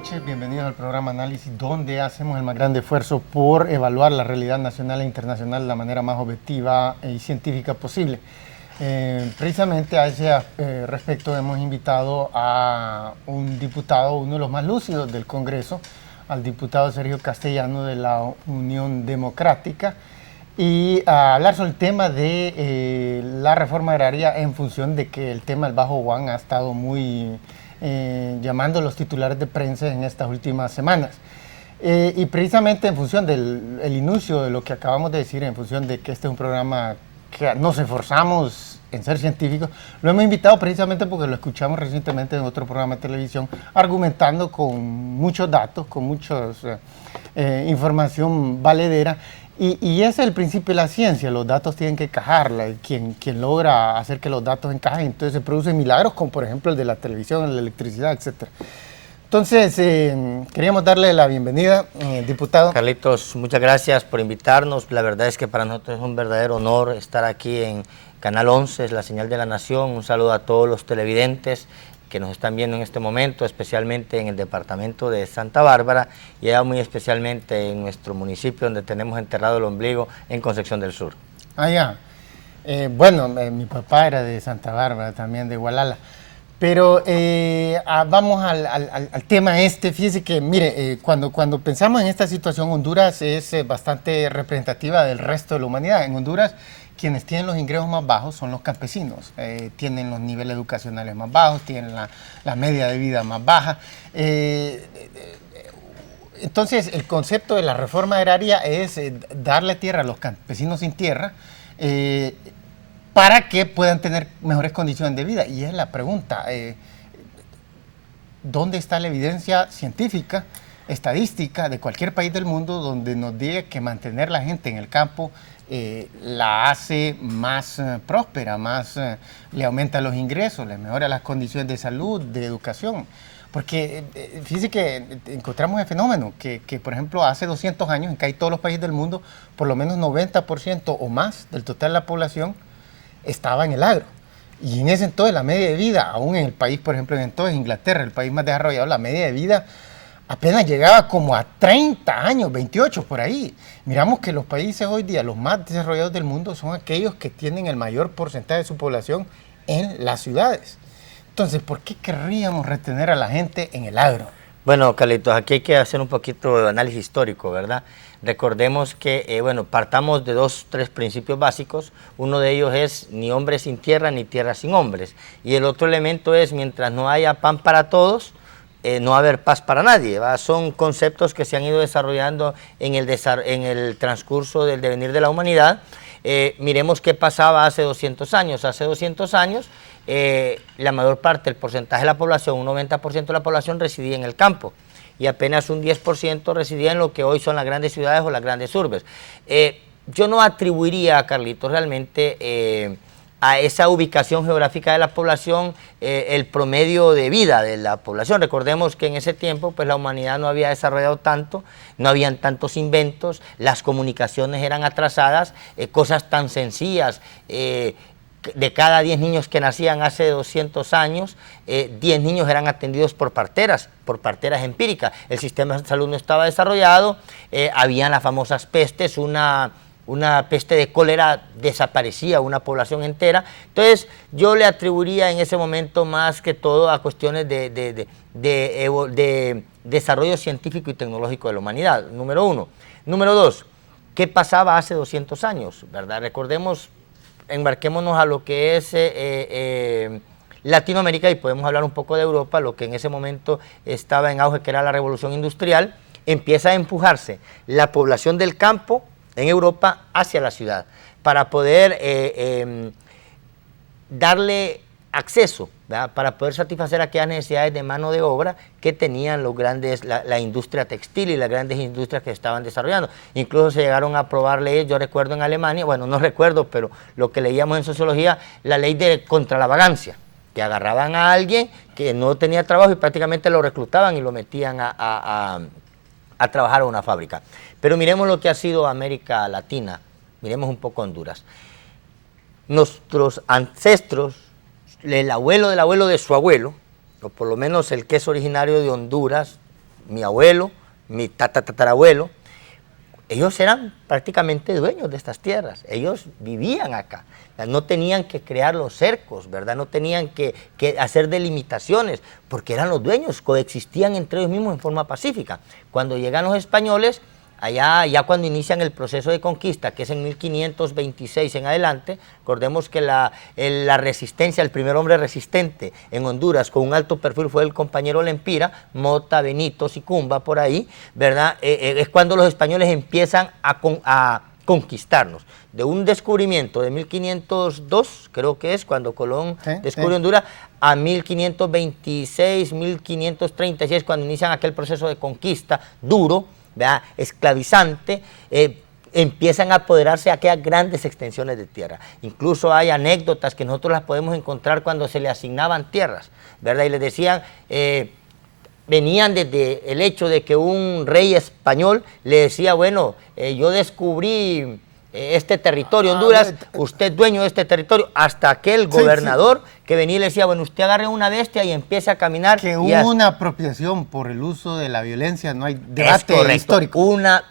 noches, bienvenidos al programa Análisis, donde hacemos el más grande esfuerzo por evaluar la realidad nacional e internacional de la manera más objetiva y científica posible. Precisamente a ese respecto hemos invitado a un diputado, uno de los más lúcidos del Congreso, al diputado Sergio Castellano de la Unión Democrática, y a hablar sobre el tema de la reforma agraria en función de que el tema del Bajo Guán ha estado muy llamando a los titulares de prensa en estas últimas semanas. Y precisamente en función del inicio de lo que acabamos de decir, en función de que este es un programa que nos esforzamos en ser científicos, lo hemos invitado precisamente porque lo escuchamos recientemente en otro programa de televisión, argumentando con muchos datos, con mucha información valedera. Y ese es el principio de la ciencia, los datos tienen que encajar, quien logra hacer que los datos encajen, entonces se producen milagros como por ejemplo el de la televisión, la electricidad, etc. Entonces, queríamos darle la bienvenida, diputado. Carlitos, muchas gracias por invitarnos, la verdad es que para nosotros es un verdadero honor estar aquí en Canal 11, es la señal de la nación. Un saludo a todos los televidentes que nos están viendo en este momento, especialmente en el departamento de Santa Bárbara y ya muy especialmente en nuestro municipio donde tenemos enterrado el ombligo en Concepción del Sur. Ah, ya. Bueno, mi papá era de Santa Bárbara, también de Gualala. Pero vamos al tema este. Fíjese que, mire, cuando pensamos en esta situación, Honduras es bastante representativa del resto de la humanidad. En Honduras, quienes tienen los ingresos más bajos son los campesinos, tienen los niveles educacionales más bajos, tienen la media de vida más baja. Entonces, el concepto de la reforma agraria es darle tierra a los campesinos sin tierra para que puedan tener mejores condiciones de vida. Y es la pregunta, ¿dónde está la evidencia científica, estadística de cualquier país del mundo donde nos diga que mantener la gente en el campo la hace más próspera, le aumenta los ingresos, le mejora las condiciones de salud, de educación? Porque fíjese que encontramos el fenómeno que, por ejemplo, hace 200 años en casi todos los países del mundo, por lo menos 90% o más del total de la población estaba en el agro. Y en ese entonces la media de vida, aún en el país, por ejemplo, en entonces Inglaterra, el país más desarrollado, la media de vida apenas llegaba como a 30 años, 28 por ahí. Miramos que los países hoy día, los más desarrollados del mundo, son aquellos que tienen el mayor porcentaje de su población en las ciudades. Entonces, ¿por qué querríamos retener a la gente en el agro? Bueno, Carlitos, aquí hay que hacer un poquito de análisis histórico, ¿verdad? Recordemos que, partamos de tres principios básicos. Uno de ellos es ni hombre sin tierra, ni tierra sin hombres. Y el otro elemento es, mientras no haya pan para todos, no va a haber paz para nadie, ¿va? Son conceptos que se han ido desarrollando en el transcurso del devenir de la humanidad. Miremos qué pasaba hace 200 años. Hace 200 años, la mayor parte, el porcentaje de la población, un 90% de la población residía en el campo y apenas un 10% residía en lo que hoy son las grandes ciudades o las grandes urbes. Yo no atribuiría, Carlitos, realmente a esa ubicación geográfica de la población el promedio de vida de la población. Recordemos que en ese tiempo pues la humanidad no había desarrollado tanto, no habían tantos inventos, las comunicaciones eran atrasadas, cosas tan sencillas. De cada 10 niños que nacían hace 200 años, 10 niños eran atendidos por parteras empíricas. El sistema de salud no estaba desarrollado, habían las famosas pestes, una peste de cólera desaparecía una población entera. Entonces yo le atribuiría en ese momento más que todo a cuestiones de desarrollo científico y tecnológico de la humanidad, número uno. Número dos, ¿qué pasaba hace 200 años? ¿Verdad? Recordemos, embarquémonos a lo que es Latinoamérica y podemos hablar un poco de Europa, lo que en ese momento estaba en auge, que era la revolución industrial. Empieza a empujarse la población del campo en Europa hacia la ciudad, para poder darle acceso, ¿verdad? Para poder satisfacer aquellas necesidades de mano de obra que tenían la industria textil y las grandes industrias que estaban desarrollando. Incluso se llegaron a aprobar leyes, yo recuerdo en Alemania, bueno, no recuerdo, pero lo que leíamos en sociología, la ley contra la vagancia, que agarraban a alguien que no tenía trabajo y prácticamente lo reclutaban y lo metían a trabajar a una fábrica. Pero miremos lo que ha sido América Latina, miremos un poco Honduras. Nuestros ancestros, el abuelo del abuelo de su abuelo, o por lo menos el que es originario de Honduras, mi abuelo, mi tatarabuelo, ellos eran prácticamente dueños de estas tierras, ellos vivían acá, no tenían que crear los cercos, ¿verdad? No tenían que hacer delimitaciones, porque eran los dueños, coexistían entre ellos mismos en forma pacífica. Cuando llegan los españoles, allá ya cuando inician el proceso de conquista, que es en 1526 en adelante, recordemos que la resistencia, el primer hombre resistente en Honduras con un alto perfil fue el compañero Lempira, Mota, Benito, Sicumba, por ahí, ¿verdad? Es cuando los españoles empiezan a conquistarnos. De un descubrimiento de 1502, creo que es cuando Colón descubre Honduras, a 1526, 1536, cuando inician aquel proceso de conquista duro, ¿verdad? Esclavizante, empiezan a apoderarse de aquellas grandes extensiones de tierra. Incluso hay anécdotas que nosotros las podemos encontrar cuando se le asignaban tierras, ¿verdad? Y les decían, venían desde el hecho de que un rey español le decía, bueno, yo descubrí este territorio, Honduras, usted es dueño de este territorio, hasta aquel gobernador que venía y le decía, bueno, usted agarre una bestia y empiece a caminar. Que hubo una apropiación por el uso de la violencia, no hay debate histórico. Una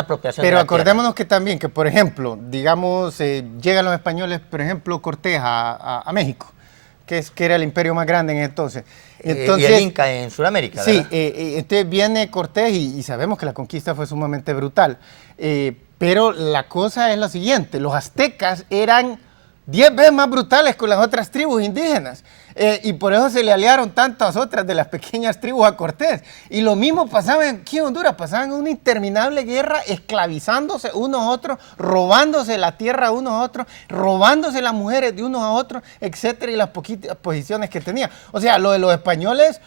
apropiación. Pero acordémonos que también, que por ejemplo, digamos, llegan los españoles, por ejemplo, Cortés a México, que era el imperio más grande en entonces. Y el Inca en Sudamérica, ¿verdad? Sí, entonces viene Cortés y sabemos que la conquista fue sumamente brutal. Pero la cosa es la siguiente, los aztecas eran 10 veces más brutales con las otras tribus indígenas y por eso se le aliaron tantas otras de las pequeñas tribus a Cortés. Y lo mismo pasaba aquí en Honduras, pasaban una interminable guerra esclavizándose unos a otros, robándose la tierra unos a otros, robándose las mujeres de unos a otros, etcétera, y las poquitas posiciones que tenía. O sea, lo de los españoles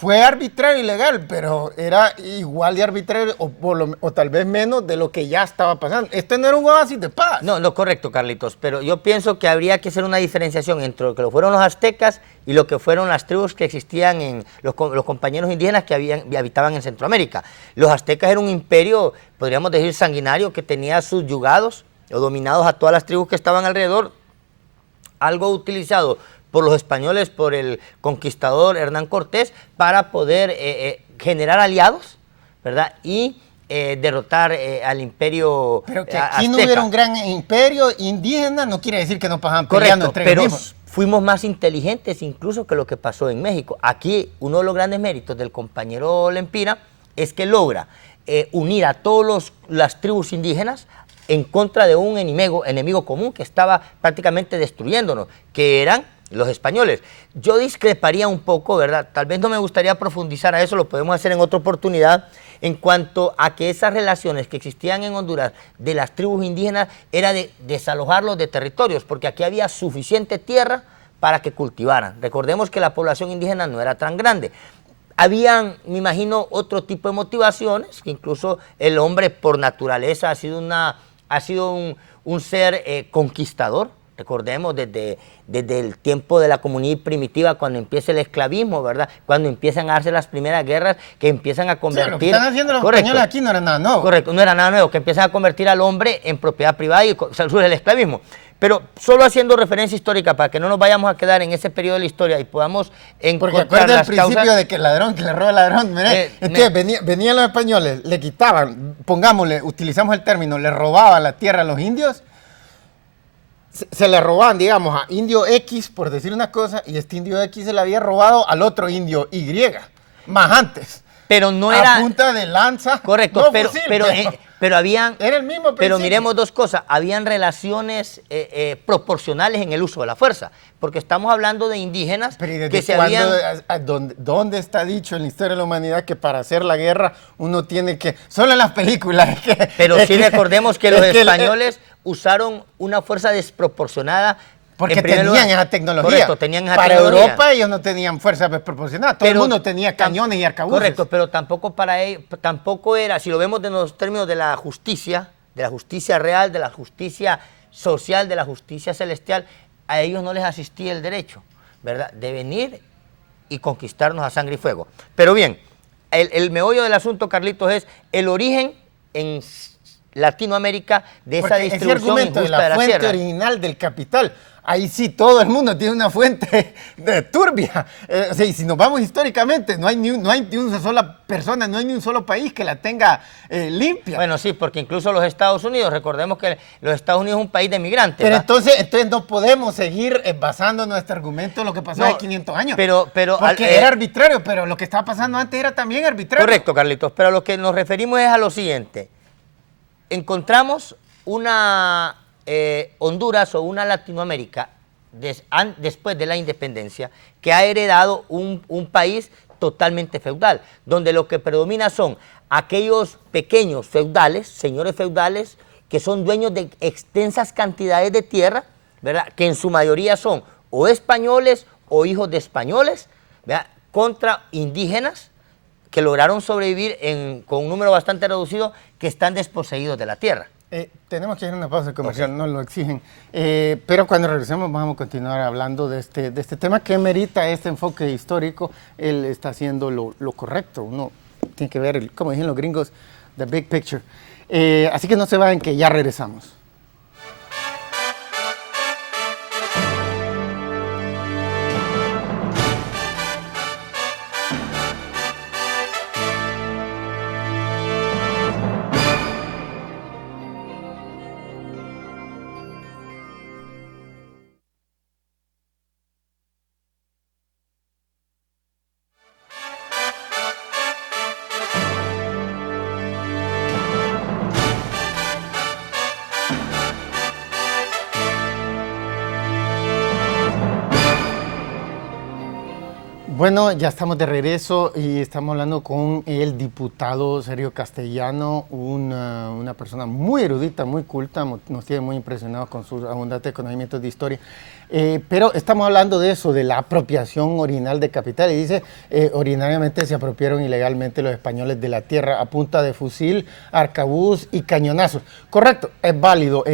fue arbitrario y legal, pero era igual de arbitrario o tal vez menos de lo que ya estaba pasando. Esto no era un oasis de paz. No, lo correcto, Carlitos, pero yo pienso que habría que hacer una diferenciación entre lo que fueron los aztecas y lo que fueron las tribus que existían en los compañeros indígenas que habitaban en Centroamérica. Los aztecas eran un imperio, podríamos decir, sanguinario, que tenía subyugados o dominados a todas las tribus que estaban alrededor, algo utilizado por los españoles, por el conquistador Hernán Cortés, para poder generar aliados, ¿verdad? Y derrotar al imperio Pero que aquí azteca. No hubiera un gran imperio indígena, no quiere decir que no pasaban peleando entre ellos mismos. Fuimos más inteligentes incluso que lo que pasó en México. Aquí uno de los grandes méritos del compañero Lempira es que logra unir a todas las tribus indígenas en contra de un enemigo común que estaba prácticamente destruyéndonos, que eran los españoles. Yo discreparía un poco, ¿verdad? Tal vez no me gustaría profundizar a eso, lo podemos hacer en otra oportunidad, en cuanto a que esas relaciones que existían en Honduras de las tribus indígenas era de desalojarlos de territorios, porque aquí había suficiente tierra para que cultivaran. Recordemos que la población indígena no era tan grande. Habían, me imagino, otro tipo de motivaciones, que incluso el hombre por naturaleza ha sido un ser conquistador. Recordemos desde el tiempo de la comunidad primitiva, cuando empieza el esclavismo, ¿verdad? Cuando empiezan a darse las primeras guerras que empiezan a convertir... Sí, lo que están haciendo los españoles aquí no era nada nuevo. Correcto, no era nada nuevo, que empiezan a convertir al hombre en propiedad privada y surge el esclavismo. Pero solo haciendo referencia histórica para que no nos vayamos a quedar en ese periodo de la historia y podamos encontrar porque acuerda las el principio causas de que el ladrón, que le roba el ladrón. Entonces venían los españoles, le quitaban, pongámosle, utilizamos el término, le robaban la tierra a los indios, se le robaban, digamos, a indio X, por decir una cosa, y este indio X se le había robado al otro indio Y, más antes. Pero no era... A punta de lanza. Correcto, no pero habían... Era el mismo principio. Pero miremos dos cosas, habían relaciones proporcionales en el uso de la fuerza, porque estamos hablando de indígenas que se habían... ¿Dónde está dicho en la historia de la humanidad que para hacer la guerra uno tiene que... Solo en las películas. Pero sí recordemos que los españoles usaron una fuerza desproporcionada. Porque tenían esa tecnología. Correcto, tenían esa para tecnología. Europa ellos no tenían fuerza desproporcionada. Todo el mundo tenía cañones y arcabuces. Correcto, pero tampoco para ellos, tampoco era, si lo vemos de los términos de la justicia real, de la justicia social, de la justicia celestial, a ellos no les asistía el derecho, ¿verdad?, de venir y conquistarnos a sangre y fuego. Pero bien, el meollo del asunto, Carlitos, es el origen en Latinoamérica de esa distribución injusta de la fuente original del capital. ahí sí todo el mundo tiene una fuente turbia. O sea, y si nos vamos históricamente, no hay ni una sola persona, no hay ni un solo país que la tenga limpia. Bueno, sí, porque incluso los Estados Unidos, recordemos que los Estados Unidos es un país de migrantes. Pero ¿verdad? entonces no podemos seguir basando nuestro argumento en lo que pasó hace 500 años. Porque era arbitrario, pero lo que estaba pasando antes era también arbitrario. Correcto, Carlitos, pero a lo que nos referimos es a lo siguiente. Encontramos una Honduras o una Latinoamérica después de la independencia que ha heredado un país totalmente feudal, donde lo que predomina son aquellos pequeños feudales, señores feudales, que son dueños de extensas cantidades de tierra, ¿verdad? Que en su mayoría son o españoles o hijos de españoles, ¿verdad? Contra indígenas que lograron sobrevivir con un número bastante reducido que están desposeídos de la tierra. Tenemos que ir a una pausa comercial, okay. Nos lo exigen. Pero cuando regresemos vamos a continuar hablando de este tema que merita este enfoque histórico. Él está haciendo lo correcto. Uno tiene que ver, como dicen los gringos, the big picture. Así que no se vayan, que ya regresamos. Bueno, ya estamos de regreso y estamos hablando con el diputado Sergio Castellano, una persona muy erudita, muy culta, nos tiene muy impresionados con sus abundantes conocimientos de historia. Pero estamos hablando de eso, de la apropiación original de capital. Y dice, originariamente se apropiaron ilegalmente los españoles de la tierra a punta de fusil, arcabuz y cañonazos. Correcto, es válido.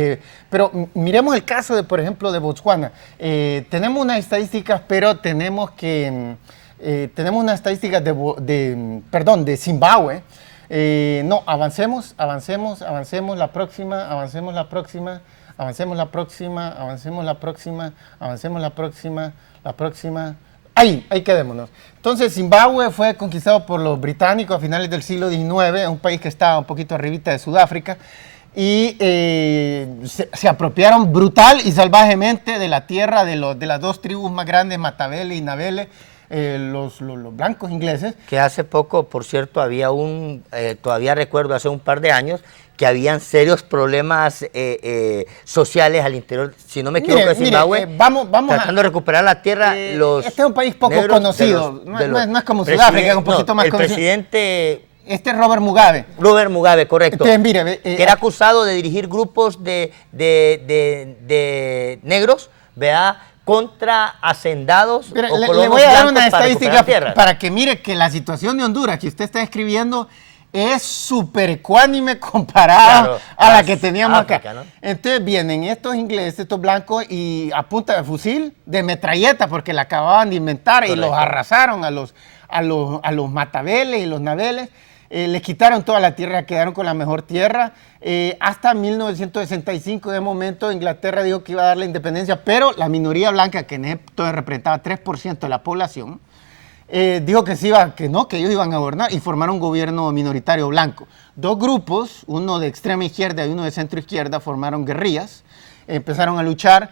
Pero miremos el caso, de, por ejemplo, de Botswana. Tenemos unas estadísticas, pero tenemos que... tenemos unas estadísticas de Zimbabue. No, avancemos la próxima. Ahí quedémonos. Entonces, Zimbabue fue conquistado por los británicos a finales del siglo XIX, un país que estaba un poquito arribita de Sudáfrica, y se apropiaron brutal y salvajemente de la tierra de las dos tribus más grandes, Matabele y Nabele, los blancos ingleses. Que hace poco, por cierto, había todavía recuerdo hace un par de años, que habían serios problemas sociales al interior, si no me equivoco, de Zimbabue, vamos tratando de recuperar la tierra. Este es un país poco conocido, no es como Sudáfrica, es un poquito más conocido. El presidente... Este es Robert Mugabe. Robert Mugabe, correcto. Entonces, mire, que era acusado de dirigir grupos de negros, ¿verdad?, contra hacendados. Le voy a dar una estadística para que mire que la situación de Honduras que usted está describiendo es súper ecuánime comparada a la que teníamos África, acá. ¿No? Entonces vienen estos ingleses, estos blancos, y a punta de fusil, de metralleta, porque la acababan de inventar. Correcto. Y los arrasaron a los Matabeles y los Nabeles. Les quitaron toda la tierra, quedaron con la mejor tierra. Hasta 1965, de momento, Inglaterra dijo que iba a dar la independencia, pero la minoría blanca, que en esto representaba 3% de la población, dijo que ellos iban a gobernar, y formaron un gobierno minoritario blanco. Dos grupos, uno de extrema izquierda y uno de centro izquierda, formaron guerrillas, empezaron a luchar.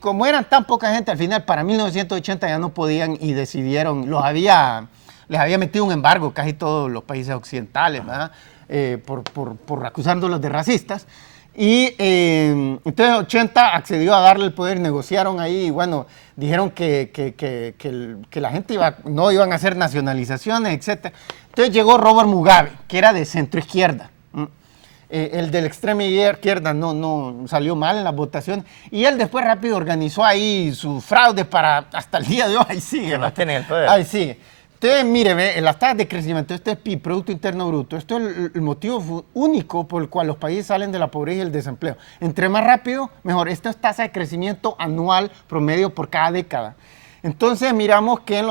Como eran tan poca gente, al final, para 1980 ya no podían y decidieron, les había metido un embargo casi todos los países occidentales, ¿verdad? Por acusándolos de racistas. Y entonces 80 accedió a darle el poder, negociaron ahí, y bueno, dijeron que la gente no iban a hacer nacionalizaciones, etc. Entonces llegó Robert Mugabe, que era de centro izquierda. El de la extrema izquierda no salió mal en las votaciones, y él después rápido organizó ahí sus fraudes para hasta el día de hoy. Ahí sigue. Que mantiene el poder. Ahí sigue. Entonces, mire, las tasas de crecimiento, este es PIB, Producto Interno Bruto, esto es el motivo único por el cual los países salen de la pobreza y el desempleo. Entre más rápido, mejor. Esto es tasa de crecimiento anual promedio por cada década. Entonces, miramos que en